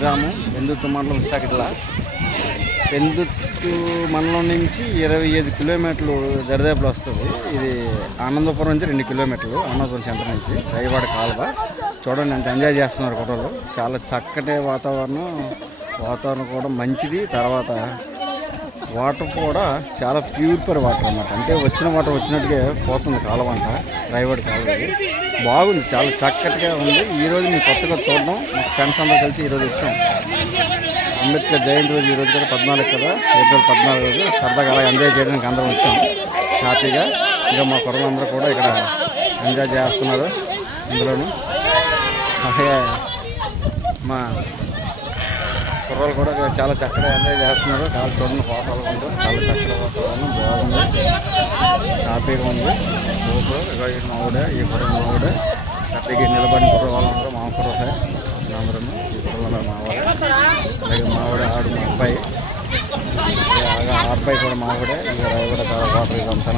గ్రామం, పెందుర్తి మండలం, విశాఖ జిల్లా. పెందుర్తి మండలం నుంచి 25 కిలోమీటర్లు దరిదాపులు వస్తుంది. ఇది ఆనందపురం నుంచి 2 కిలోమీటర్లు, ఆనందపురం సెంటర్ నుంచి రైవాడ కాలువ. చూడండి ఎంత ఎంజాయ్ చేస్తున్నారు కుర్రలు. చాలా చక్కటి వాతావరణం కూడా మంచిది. తర్వాత వాటర్ కూడా చాలా ప్యూరిఫైర్ వాటర్ అన్నమాట. అంటే వచ్చిన వాటర్ వచ్చినట్టుగా పోతుంది కాలువ అంట. రైవాడ కాలువ బాగుంది, చాలా చక్కటిగా ఉంది. ఈరోజు మేము కొత్తగా చూడడం, మా ఫ్రెండ్స్ అందరూ కలిసి ఈరోజు వచ్చాం. అంబేద్కర్ జయంతి రోజు ఈరోజు కదా 14 కదా, ఏప్రిల్ 14 రోజు సరదాగా అలా ఎంజాయ్ చేయడానికి అందరం వచ్చాం హ్యాపీగా. ఇంకా మా కుర్రలందరూ కూడా ఇక్కడ ఎంజాయ్ చేస్తున్నారు. ఇందులోనూ అలాగే మా కుర్రలు కూడా చాలా చక్కగా ఎంజాయ్ చేస్తున్నారు. చాలా చూడండి ఫోటోలు ఉంటూ చాలా చక్కగా వాతావరణం బాగుంది, హ్యాపీగా ఉంది. సూపర్. మావిడే ఈ కుర్ర మావిడే హ్యాపీగా నిలబడిన కుర్ర వాళ్ళందరూ మా కుర్రలే అందరూ. ఈ కుర్రలు మావాడే, అలాగే మావిడే ఆడు మా అబ్బాయి, ఆ అబ్బాయి కూడా మావిడే. ఇక కూడా చాలా వాటర్ ఇదంతా